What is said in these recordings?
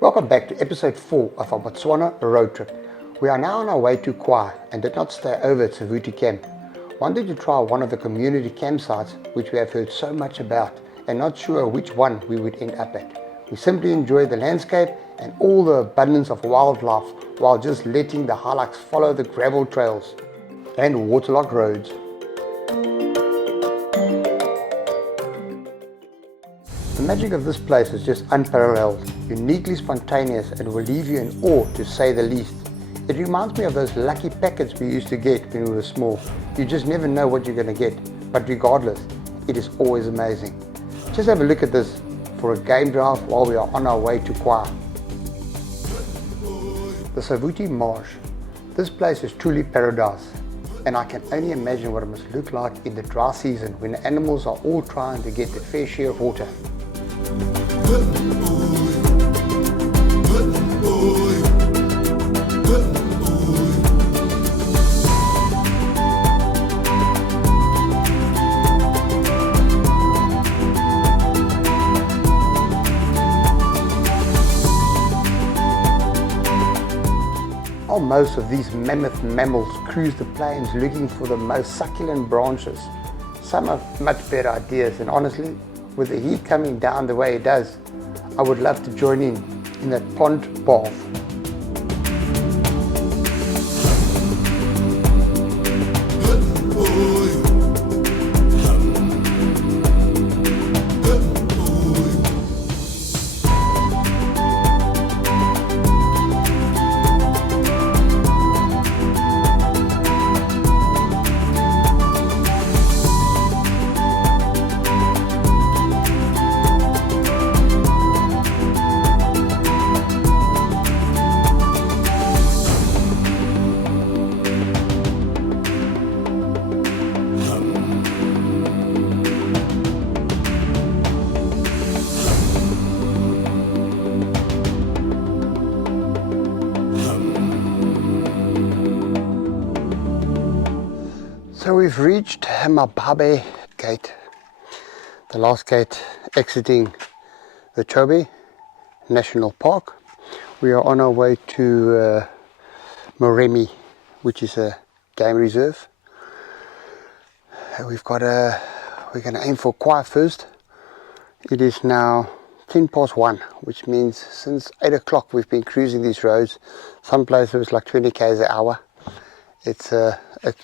Welcome back to episode 4 of our Botswana road trip. We are now on our way to Khwai and did not stay over at Savuti Camp. Wanted to try one of the community campsites which we have heard so much about and not sure which one we would end up at. We simply enjoyed the landscape and all the abundance of wildlife while just letting the highlights follow the gravel trails and waterlogged roads. The magic of this place is just unparalleled, uniquely spontaneous, and will leave you in awe to say the least. It reminds me of those lucky packets we used to get when we were small. You just never know what you're going to get, but regardless, it is always amazing. Just have a look at this for a game drive while we are on our way to Khwai. The Savuti Marsh. This place is truly paradise, and I can only imagine what it must look like in the dry season when the animals are all trying to get their fair share of water. Most of these mammoth mammals cruise the plains looking for the most succulent branches. Some have much better ideas, and honestly, with the heat coming down the way it does, I would love to join in that pond bath. So we've reached Mababe gate, the last gate exiting the Chobe National Park. We are on our way to Moremi, which is a game reserve. We're going to aim for Khwai first. It is now 1:10, which means since 8 o'clock we've been cruising these roads. Some places like 20 km an hour. It's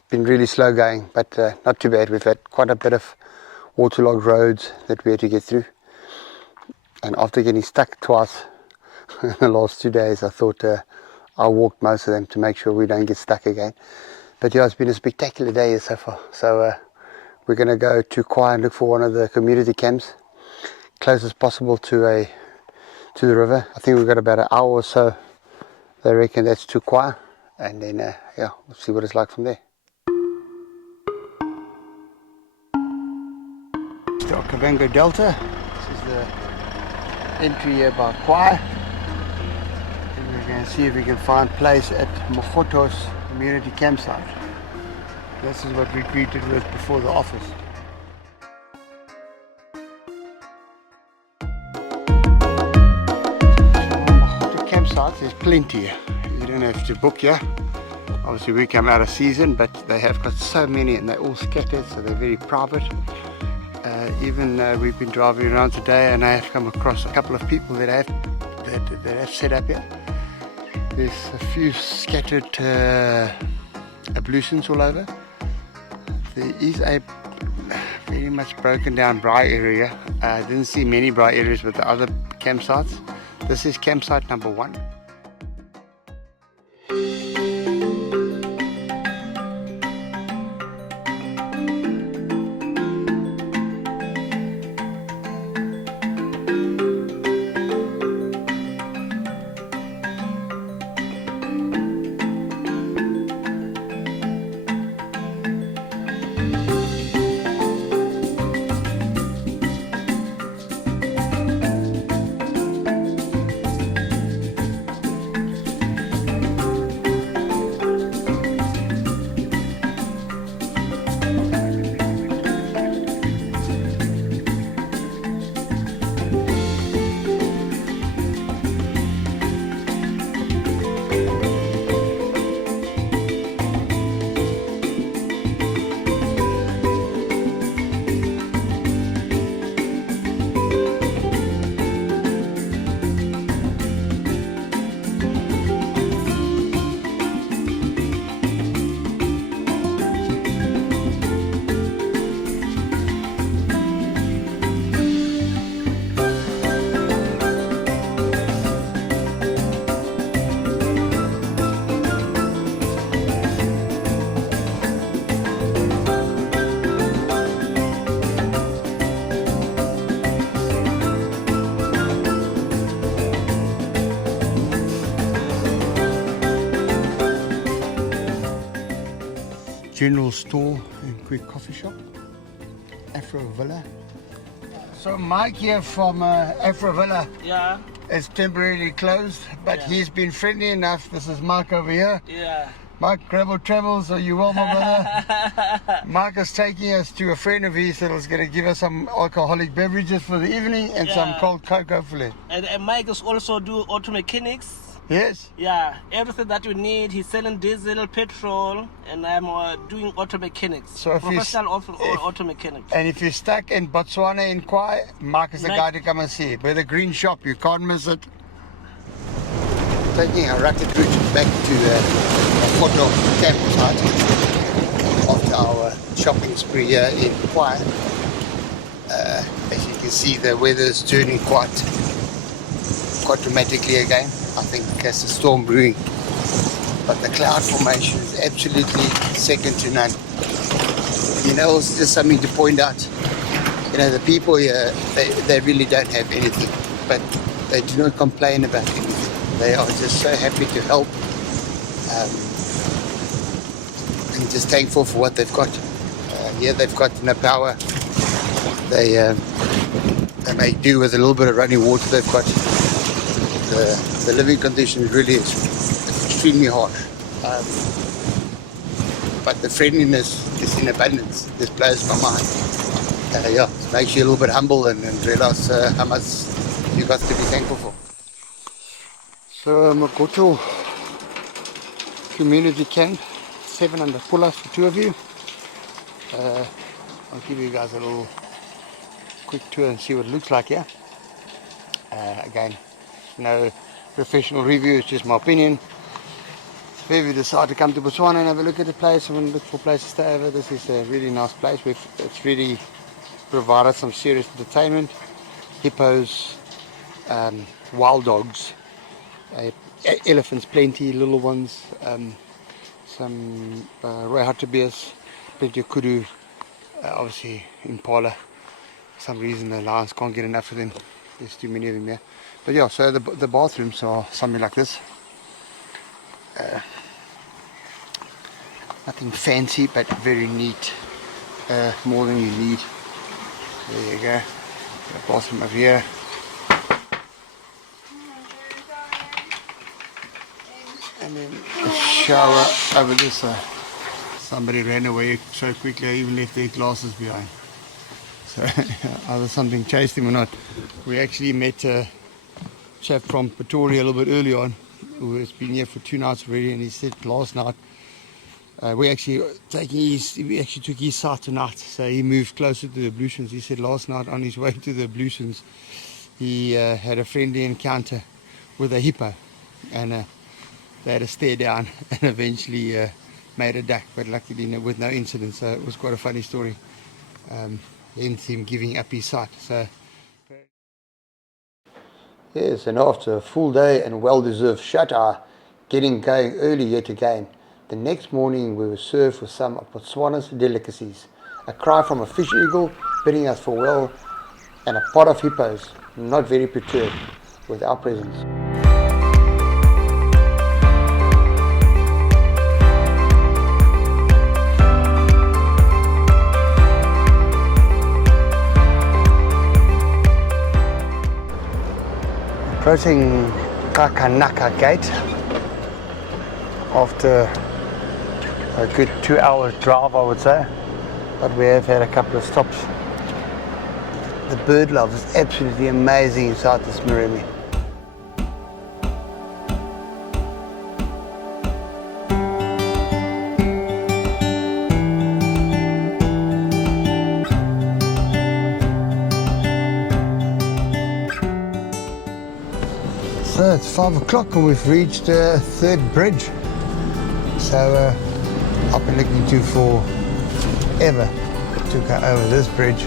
been really slow going, but not too bad. We've had quite a bit of waterlogged roads that we had to get through. And after getting stuck twice in the last 2 days, I thought I'll walk most of them to make sure we don't get stuck again. But yeah, it's been a spectacular day here so far. So we're going to go to Khwai and look for one of the community camps, closest possible to the river. I think we've got about an hour or so. They reckon that's to Khwai. And then, yeah, we'll see what it's like from there. It's the Okavango Delta. This is the entry here by Khwai. And we're going to see if we can find a place at Mogotho's community campsite. This is what we greeted with before the office. Mogotho campsites, there's plenty here. You don't have to book here. Obviously we come out of season, but they have got so many and they're all scattered, so they're very private. We've been driving around today and I have come across a couple of people that have set up here. There's a few scattered ablutions all over. There is a very much broken down braai area. I didn't see many braai areas with the other campsites. This is campsite number 1. general store and quick coffee shop. Afro Villa. So Mike here from Afro Villa is temporarily closed, but he's been friendly enough. This is Mike over here. Mike, Gravel Travels, are you well, my brother? Mike is taking us to a friend of his that is going to give us some alcoholic beverages for the evening and some cold coke, hopefully. And Mike is also do auto mechanics. Yes? Yeah, everything that you need. He's selling diesel, petrol, and I'm doing auto mechanics. So professional auto mechanics. And if you're stuck in Botswana in Khwai, Mark is the guy to come and see. By the green shop, you can't miss it. Taking a rugged route back to the Moto campsite after our shopping spree here in Khwai. As you can see, the weather is turning quite dramatically again. I think there's a storm brewing, but the cloud formation is absolutely second to none. You know, it's just something to point out. You know, the people here, they really don't have anything, but they do not complain about anything. They are just so happy to help and just thankful for what they've got. Here they've got no power. They make do with a little bit of running water they've got. The living conditions really is extremely harsh. But the friendliness is in abundance. This blows my mind. Yeah, it makes you a little bit humble and realize how much you got to be thankful for. So Mogotho community camp, 700 pull-ups for 2 of you. I'll give you guys a little quick tour and see what it looks like here. Again, no professional review, it's just my opinion. If you decide to come to Botswana and have a look at the place and look for places to stay over, this is a really nice place. It's really provided some serious entertainment. Hippos, wild dogs, elephants plenty, little ones, some roy hartebeest, plenty of kudu, obviously impala. For some reason the lions can't get enough of them. There's too many of them here. But yeah, so the bathrooms are something like this. Nothing fancy, but very neat. More than you need. There you go. The bathroom over here. And then a shower over this side. Somebody ran away so quickly, I even left their glasses behind. So either something chased him or not. We actually met a chap from Pretoria a little bit early on who has been here for 2 nights already, and he said last night we actually took his side tonight, so he moved closer to the ablutions. He said last night on his way to the ablutions he had a friendly encounter with a hippo, and they had a stare down and eventually made a duck, but luckily with no incident, so it was quite a funny story. Hence him giving up his sight. So yes, and after a full day and well-deserved shut-eye, getting going early yet again, the next morning we were served with some of Botswana's delicacies, a cry from a fish eagle bidding us farewell, and a pot of hippos, not very perturbed with our presence. Approaching Kakanaka Gate after a good 2-hour drive, I would say, but we have had a couple of stops. The bird life is absolutely amazing inside this Moremi. So it's 5 o'clock and we've reached the 3rd bridge. So I've been looking to forever to go over this bridge.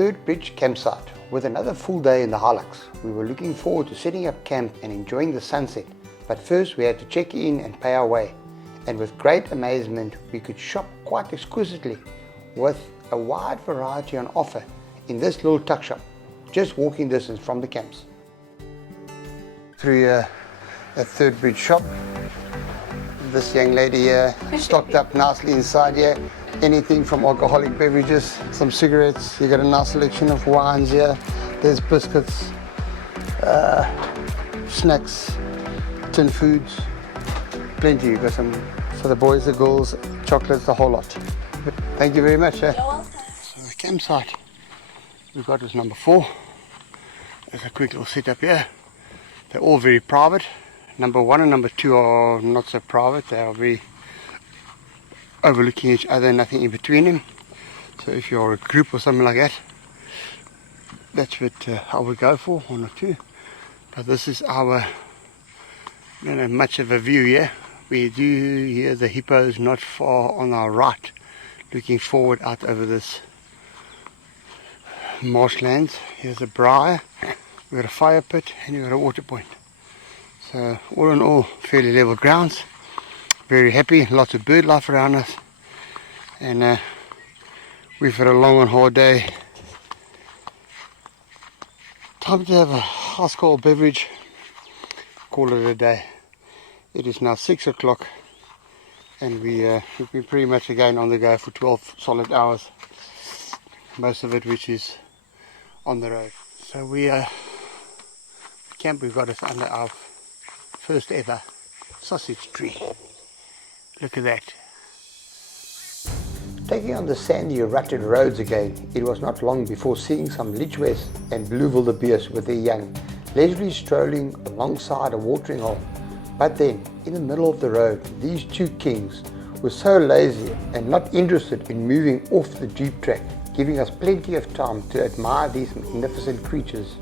third bridge campsite with another full day in the Hilux. We were looking forward to setting up camp and enjoying the sunset, but first we had to check in and pay our way. And with great amazement we could shop quite exquisitely with a wide variety on offer in this little tuck shop, just walking distance from the camps. Through a third bridge shop, this young lady here stocked up nicely inside here. Anything from alcoholic beverages, some cigarettes, you got a nice selection of wines here. There's biscuits, snacks, tin foods, plenty. You got some for the boys, the girls, chocolates, the whole lot. Thank you very much. You're welcome. So the campsite we've got is number 4. There's a quick little setup here. They're all very private. Number 1 and number 2 are not so private. They are very overlooking each other, nothing in between them. So if you're a group or something like that, that's what I would go for, 1 or 2. But this is our, much of a view here. We do hear the hippos not far on our right, looking forward out over this marshlands. Here's a briar, we've got a fire pit, and you've got a water point. So all in all, fairly level grounds. Very happy, lots of bird life around us, and we've had a long and hard day. Time to have a ice cold beverage, call it a day. It is now 6 o'clock and we've been pretty much again on the go for 12 solid hours, most of it which is on the road. So the camp we've got is under our first ever sausage tree. Look at that. Taking on the sandy rutted roads again, it was not long before seeing some Lichwes and blue wildebeest with their young, leisurely strolling alongside a watering hole. But then, in the middle of the road, these 2 kings were so lazy and not interested in moving off the jeep track, giving us plenty of time to admire these magnificent creatures.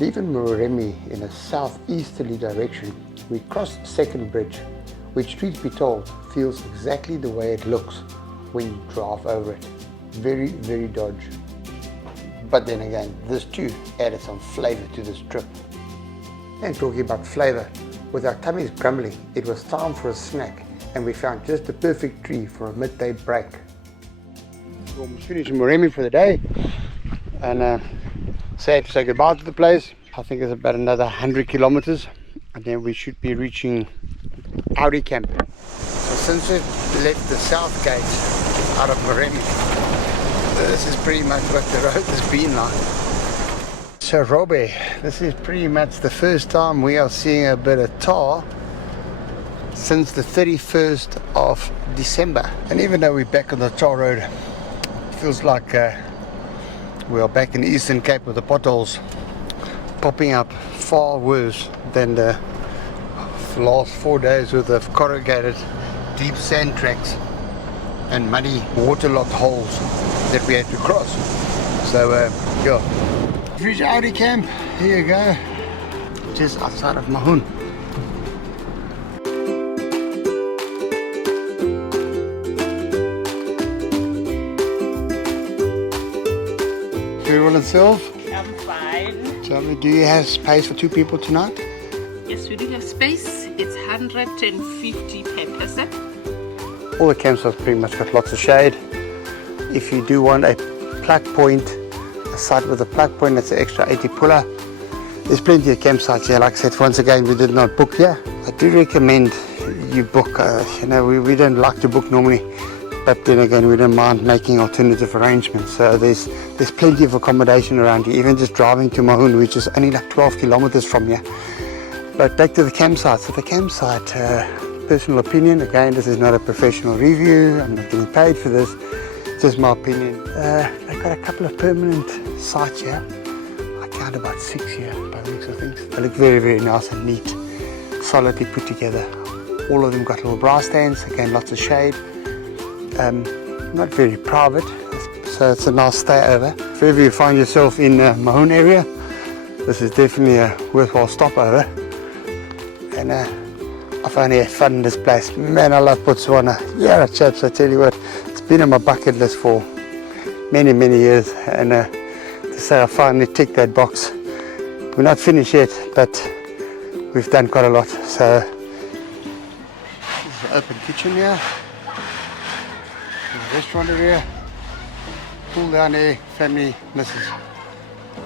Leaving Moremi in a southeasterly direction, we crossed Second Bridge, which truth be told feels exactly the way it looks when you drive over it. Very, very dodgy. But then again, this too added some flavour to this trip. And talking about flavour, with our tummies grumbling, it was time for a snack, and we found just the perfect tree for a midday break. we're almost finished in Moremi for the day, and sad to say goodbye to the place. I think it's about another 100 kilometers, and then we should be reaching Audi Camp. So since we've left the south gate out of Moremi, this is pretty much what the road has been like. So Chobe, this is pretty much the first time we are seeing a bit of tar since the 31st of December. And even though we're back on the tar road, it feels like we are back in the Eastern Cape with the potholes popping up far worse than the last 4 days with the corrugated deep sand tracks and muddy waterlogged holes that we had to cross. So yeah, we've reached Audi Camp. Here you go, just outside of Maun. Very well, and self? I'm fine. Tell me, do you have space for 2 people tonight? Yes, we do have space. It's 150 per person. All the campsites pretty much got lots of shade. If you do want a plug point, a site with a plug point, that's an extra 80 puller. There's plenty of campsites here. Like I said, once again, we did not book here. I do recommend you book. You know, we don't like to book normally, but then again, we don't mind making alternative arrangements. So there's plenty of accommodation around here, even just driving to Maun, which is only like 12 kilometers from here. But back to the campsite. So the campsite, personal opinion, again, this is not a professional review, I'm not getting paid for this, just my opinion. They've got a couple of permanent sites here. I count about 6 here by the looks of things. They look very, very nice and neat, solidly put together. All of them got little brass stands, again, lots of shade. Not very private, so it's a nice stay over. If ever you find yourself in the Maun area, this is definitely a worthwhile stopover. And I've only had fun in this place. Man, I love Botswana. Yeah, chaps, I tell you what, it's been on my bucket list for many, many years. And to say I finally ticked that box. We're not finished yet, but we've done quite a lot. So, this is an open kitchen here. There's a restaurant area. Pool down there, family, missus.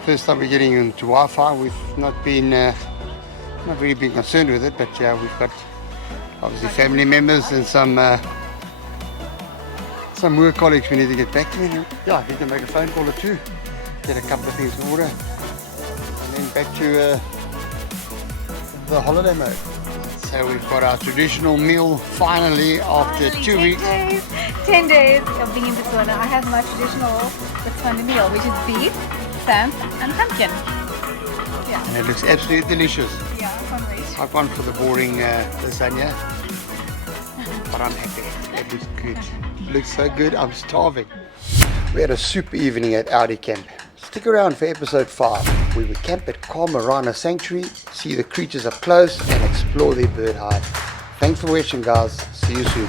First time we're getting into Wi-Fi. We've not really been concerned with it, but yeah, we've got obviously family members and some work colleagues we need to get back to. Yeah, I think we can make a phone call or 2, get a couple of things in order, and then back to the holiday mode. So we've got our traditional meal finally after 2 weeks. 10 days of being in Botswana. I have my traditional Botswana meal, which is beef, samp, and pumpkin. Yeah. And it looks absolutely delicious. Yeah, I can't wait. I've gone for the boring lasagna, but I'm happy. It looks good. It looks so good, I'm starving. We had a super evening at Audi Camp. Stick around for episode 5, where we camp at Khwai Sanctuary, see the creatures up close, and explore their bird hive. Thanks for watching, guys. See you soon.